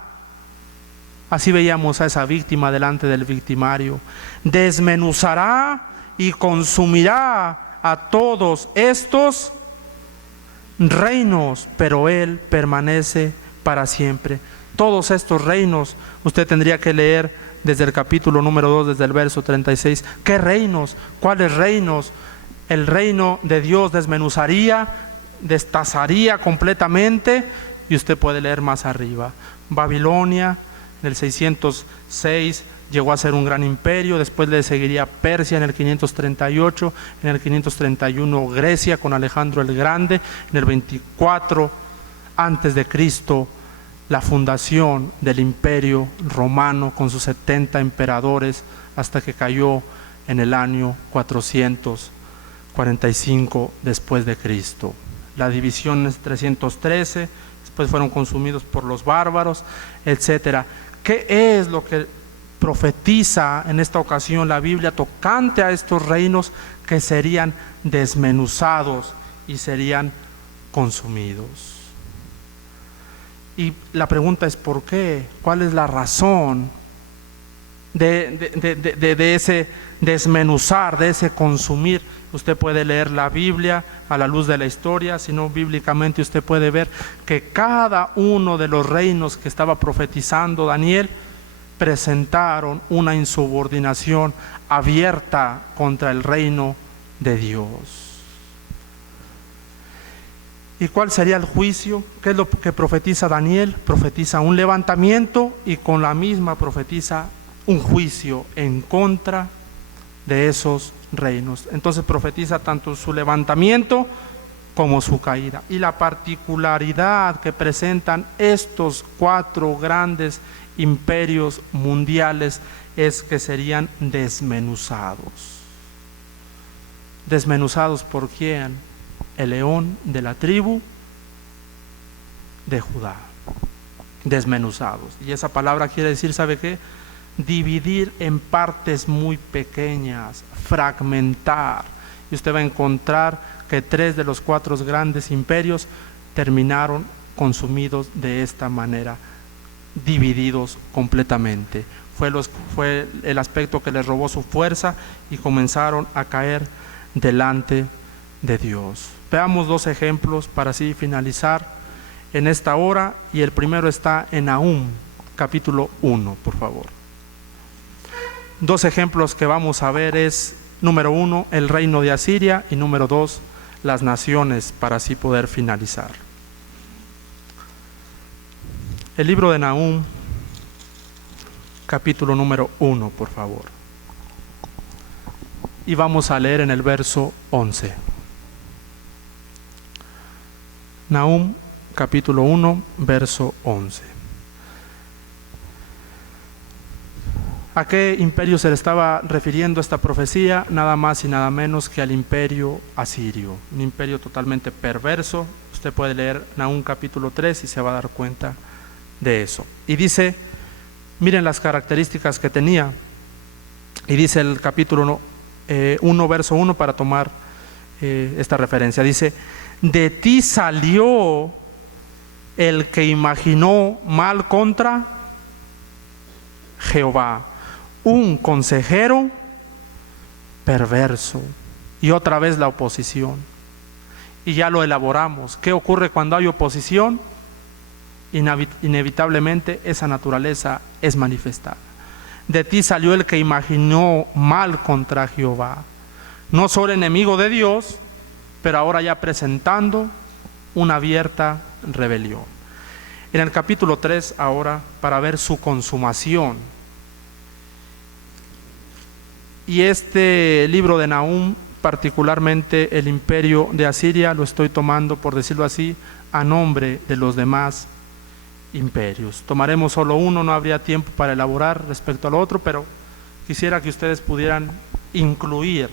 así veíamos a esa víctima delante del victimario, desmenuzará y consumirá a todos estos reinos, pero Él permanece para siempre. Todos estos reinos, usted tendría que leer desde el capítulo número 2, desde el verso 36. ¿Qué reinos? ¿Cuáles reinos? El reino de Dios desmenuzaría, destazaría completamente, y usted puede leer más arriba. Babilonia, en el 606, llegó a ser un gran imperio. Después le seguiría Persia en el 538, en el 531 Grecia con Alejandro el Grande, en el 24 antes de Cristo la fundación del imperio romano con sus 70 emperadores, hasta que cayó en el año 445 después de Cristo. La división es 313, después fueron consumidos por los bárbaros, etcétera. ¿Qué es lo que profetiza en esta ocasión la Biblia tocante a estos reinos? Que serían desmenuzados y serían consumidos. Y la pregunta es ¿por qué? ¿Cuál es la razón de ese desmenuzar, de ese consumir? Usted puede leer la Biblia a la luz de la historia, si no bíblicamente usted puede ver que cada uno de los reinos que estaba profetizando Daniel presentaron una insubordinación abierta contra el reino de Dios. ¿Y cuál sería el juicio? ¿Qué es lo que profetiza Daniel? Profetiza un levantamiento y con la misma profetiza un juicio en contra de esos reinos. Entonces profetiza tanto su levantamiento como su caída. Y la particularidad que presentan estos 4 grandes imperios mundiales es que serían desmenuzados. ¿Desmenuzados por quién? El león de la tribu de Judá. Desmenuzados. Y esa palabra quiere decir, ¿sabe qué? Dividir en partes muy pequeñas, fragmentar. Y usted va a encontrar que 3 de los 4 grandes imperios terminaron consumidos de esta manera, divididos completamente. Fue el aspecto que les robó su fuerza y comenzaron a caer delante de Dios. Veamos 2 ejemplos para así finalizar en esta hora, y el primero está en Nahum, capítulo 1, por favor. 2 ejemplos que vamos a ver es, número 1, el reino de Asiria, y número 2, las naciones, para así poder finalizar. El libro de Nahum, capítulo número 1, por favor. Y vamos a leer en el verso 11. Nahum, capítulo 1, verso 11. ¿A qué imperio se le estaba refiriendo esta profecía? Nada más y nada menos que al imperio asirio, un imperio totalmente perverso. Usted puede leer Nahum capítulo 3 y se va a dar cuenta de eso. Y dice, miren las características que tenía, y dice el capítulo 1, verso 1 para tomar esta referencia. Dice, de ti salió el que imaginó mal contra Jehová, un consejero perverso. Y otra vez la oposición. Y ya lo elaboramos. ¿Qué ocurre cuando hay oposición? Inevitablemente esa naturaleza es manifestada. De ti salió el que imaginó mal contra Jehová. No solo enemigo de Dios, pero ahora ya presentando una abierta rebelión. En el capítulo 3 ahora, para ver su consumación. Y este libro de Nahum, particularmente el imperio de Asiria, lo estoy tomando, por decirlo así, a nombre de los demás imperios. Tomaremos solo uno, no habría tiempo para elaborar respecto al otro, pero quisiera que ustedes pudieran incluir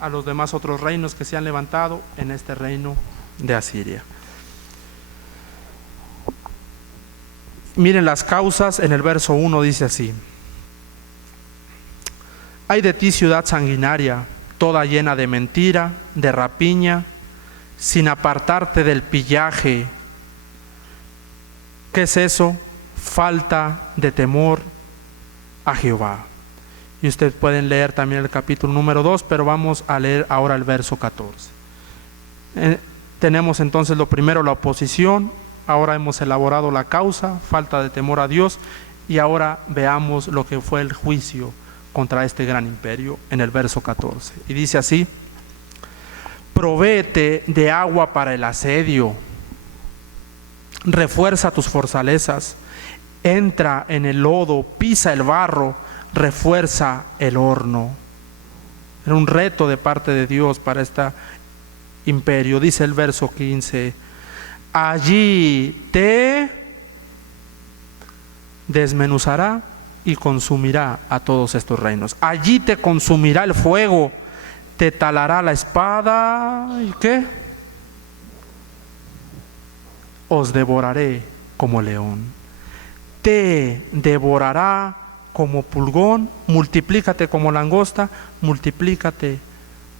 a los demás otros reinos que se han levantado en este reino de Asiria. Miren las causas. En el verso 1 dice así: ay de ti, ciudad sanguinaria, toda llena de mentira, de rapiña, sin apartarte del pillaje. ¿Qué es eso? Falta de temor a Jehová. Y ustedes pueden leer también el capítulo número 2, pero vamos a leer ahora el verso 14. Tenemos entonces lo primero, la oposición. Ahora hemos elaborado la causa, falta de temor a Dios, y ahora veamos lo que fue el juicio contra este gran imperio en el verso 14. Y dice así: provéete de agua para el asedio, refuerza tus fortalezas, entra en el lodo, pisa el barro, refuerza el horno. Era un reto de parte de Dios para este imperio. Dice el verso 15: allí te desmenuzará y consumirá a todos estos reinos. Allí te consumirá el fuego, te talará la espada. ¿Y qué? Os devoraré como león. Te devorará como pulgón. Multiplícate como langosta, multiplícate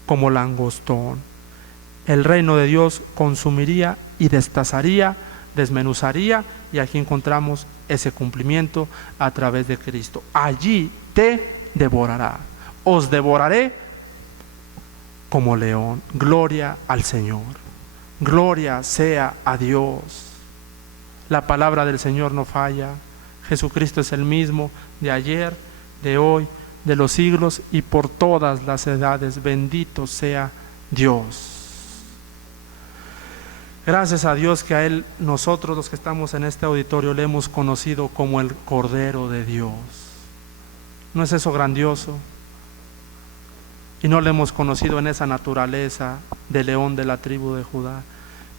como langostón. El reino de Dios consumiría y destazaría, desmenuzaría, y aquí encontramos ese cumplimiento a través de Cristo. Allí te devorará, os devoraré como león. Gloria al Señor, gloria sea a Dios. La palabra del Señor no falla. Jesucristo es el mismo de ayer, de hoy, de los siglos y por todas las edades. Bendito sea Dios. Gracias a Dios que a Él, nosotros los que estamos en este auditorio, le hemos conocido como el Cordero de Dios. ¿No es eso grandioso? Y no le hemos conocido en esa naturaleza de león de la tribu de Judá.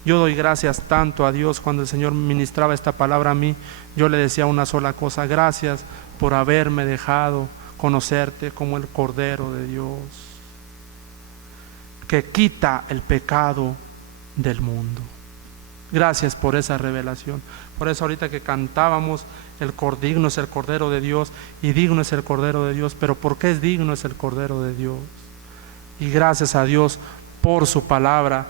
Yo doy gracias tanto a Dios. Cuando el Señor ministraba esta palabra a mí, yo le decía una sola cosa: gracias por haberme dejado conocerte como el Cordero de Dios, que quita el pecado del mundo. Gracias por esa revelación. Por eso ahorita que cantábamos, digno es el Cordero de Dios y digno es el Cordero de Dios. Pero ¿por qué es digno es el Cordero de Dios? Y gracias a Dios por su palabra,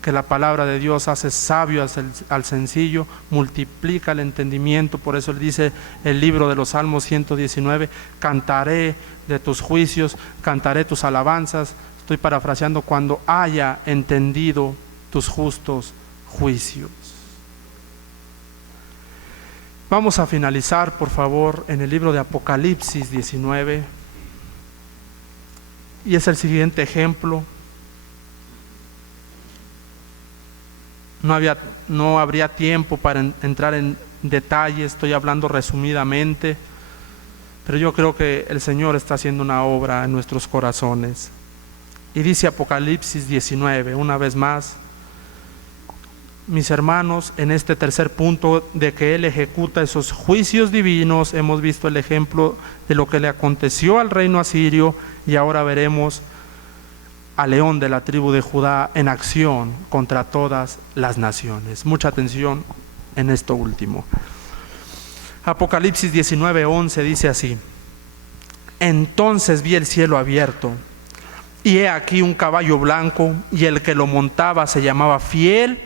que la palabra de Dios hace sabio al sencillo, multiplica el entendimiento. Por eso él dice el libro de los Salmos 119: cantaré de tus juicios, cantaré tus alabanzas. Estoy parafraseando: cuando haya entendido tus justos juicios. Vamos a finalizar, por favor, en el libro de Apocalipsis 19, y es el siguiente ejemplo. No habría tiempo para entrar en detalle, estoy hablando resumidamente, pero yo creo que el Señor está haciendo una obra en nuestros corazones. Y dice Apocalipsis 19, una vez más, mis hermanos, en este tercer punto de que Él ejecuta esos juicios divinos, hemos visto el ejemplo de lo que le aconteció al reino asirio, y ahora veremos al león de la tribu de Judá en acción contra todas las naciones. Mucha atención en esto último. Apocalipsis 19:11 dice así: entonces vi el cielo abierto, Y he aquí un caballo blanco, y el que lo montaba se llamaba Fiel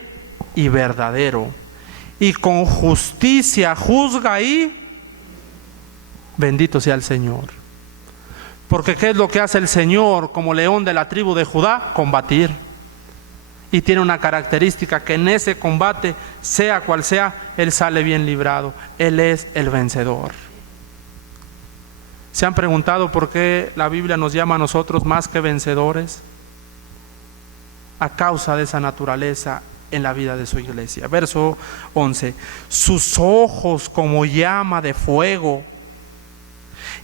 y Verdadero, y con justicia juzga y bendito sea el Señor. Porque ¿qué es lo que hace el Señor como león de la tribu de Judá? Combatir. Y tiene una característica, que en ese combate, sea cual sea, Él sale bien librado. Él es el vencedor. ¿Se han preguntado por qué la Biblia nos llama a nosotros más que vencedores? A causa de esa naturaleza en la vida de su iglesia. Verso 11. Sus ojos como llama de fuego,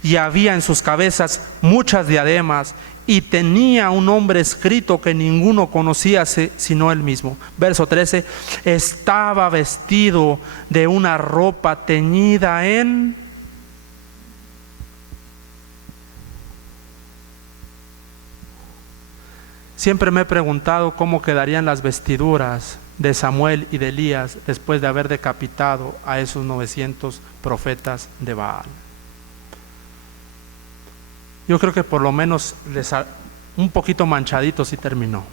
y había en sus cabezas muchas diademas, y tenía un nombre escrito que ninguno conocía sino él mismo. Verso 13. Estaba vestido de una ropa teñida en... Siempre me he preguntado cómo quedarían las vestiduras de Samuel y de Elías después de haber decapitado a esos 900 profetas de Baal. Yo creo que por lo menos un poquito manchadito sí terminó.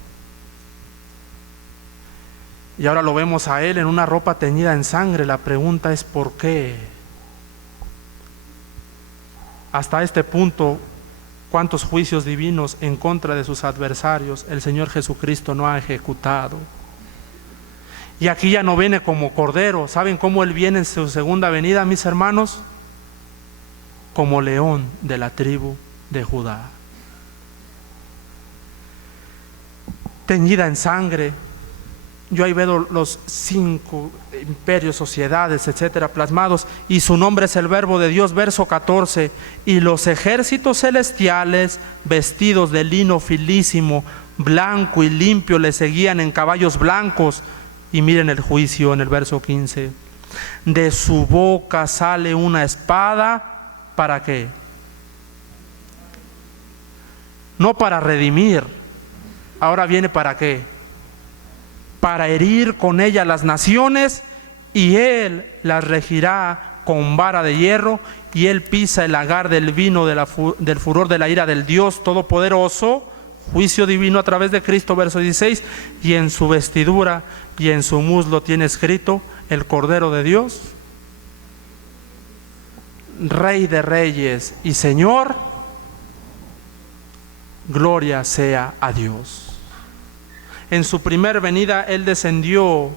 Y ahora lo vemos a él en una ropa teñida en sangre. La pregunta es ¿por qué? Hasta este punto, ¿cuántos juicios divinos en contra de sus adversarios el Señor Jesucristo no ha ejecutado? Y aquí ya no viene como cordero. ¿Saben cómo Él viene en su segunda venida, mis hermanos? Como león de la tribu de Judá. Teñida en sangre. Yo ahí veo los 5 imperios, sociedades, etcétera, plasmados, y su nombre es el Verbo de Dios. Verso 14. Y los ejércitos celestiales, vestidos de lino filísimo, blanco y limpio, le seguían en caballos blancos. Y miren el juicio en el verso 15. De su boca sale una espada, ¿para qué? No para redimir. Ahora viene ¿para qué? Para herir con ella las naciones, y Él las regirá con vara de hierro, y Él pisa el lagar del vino del furor de la ira del Dios Todopoderoso. Juicio divino a través de Cristo, verso 16. Y en su vestidura y en su muslo tiene escrito: el Cordero de Dios, Rey de reyes y Señor. Gloria sea a Dios. En su primer venida Él descendió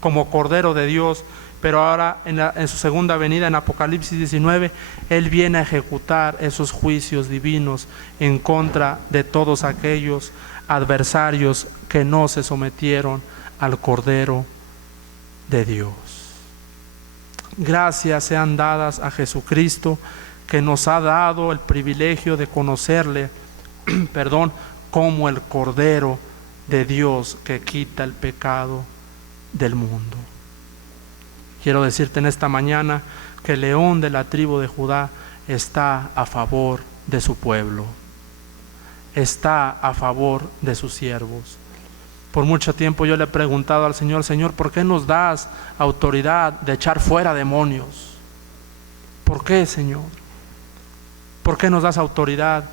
como Cordero de Dios, pero ahora en su segunda venida, en Apocalipsis 19, Él viene a ejecutar esos juicios divinos en contra de todos aquellos adversarios que no se sometieron al Cordero de Dios. Gracias sean dadas a Jesucristo, que nos ha dado el privilegio de conocerle, como el Cordero de Dios que quita el pecado del mundo. Quiero decirte en esta mañana que el león de la tribu de Judá está a favor de su pueblo, está a favor de sus siervos. Por mucho tiempo yo le he preguntado al Señor: Señor, ¿por qué nos das autoridad de echar fuera demonios? ¿Por qué, Señor? ¿Por qué nos das autoridad?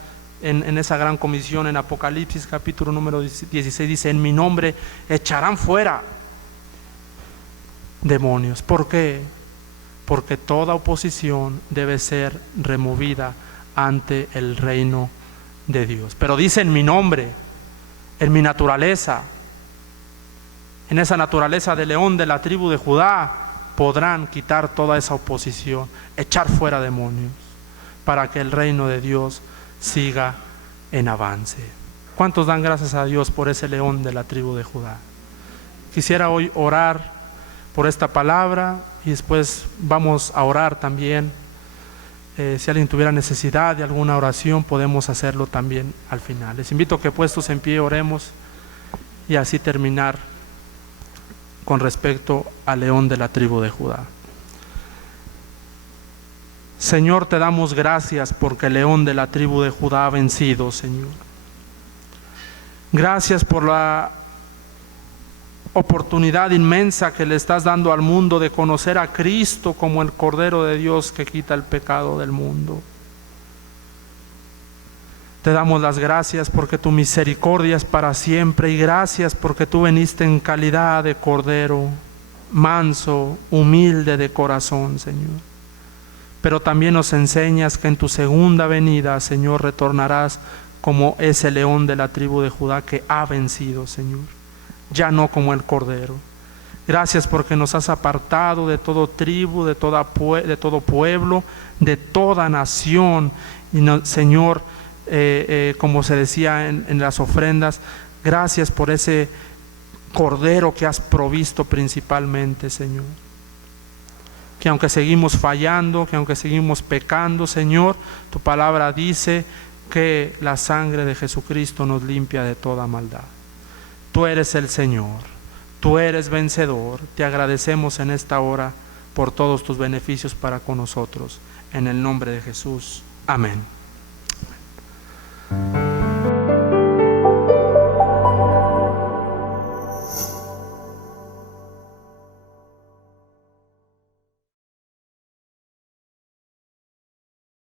En esa gran comisión en Apocalipsis capítulo número 16 dice: en mi nombre echarán fuera demonios. ¿Por qué? Porque toda oposición debe ser removida ante el reino de Dios. Pero dice en mi nombre, en mi naturaleza, en esa naturaleza de león de la tribu de Judá, podrán quitar toda esa oposición, echar fuera demonios, para que el reino de Dios siga en avance. ¿Cuántos dan gracias a Dios por ese león de la tribu de Judá? Quisiera hoy orar por esta palabra, y después vamos a orar también. Si alguien tuviera necesidad de alguna oración, podemos hacerlo también al final. Les invito a que, puestos en pie, oremos y así terminar con respecto al león de la tribu de Judá. Señor, te damos gracias porque el león de la tribu de Judá ha vencido, Señor. Gracias por la oportunidad inmensa que le estás dando al mundo de conocer a Cristo como el Cordero de Dios que quita el pecado del mundo. Te damos las gracias porque tu misericordia es para siempre, y gracias porque tú veniste en calidad de cordero, manso, humilde de corazón, Señor. Pero también nos enseñas que en tu segunda venida, Señor, retornarás como ese león de la tribu de Judá que ha vencido, Señor, ya no como el cordero. Gracias porque nos has apartado de todo tribu, de todo pueblo, de toda nación. Y Señor, como se decía en las ofrendas, gracias por ese cordero que has provisto principalmente, Señor. Que aunque seguimos fallando, que aunque seguimos pecando, Señor, tu palabra dice que la sangre de Jesucristo nos limpia de toda maldad. Tú eres el Señor, tú eres vencedor. Te agradecemos en esta hora por todos tus beneficios para con nosotros. En el nombre de Jesús. Amén.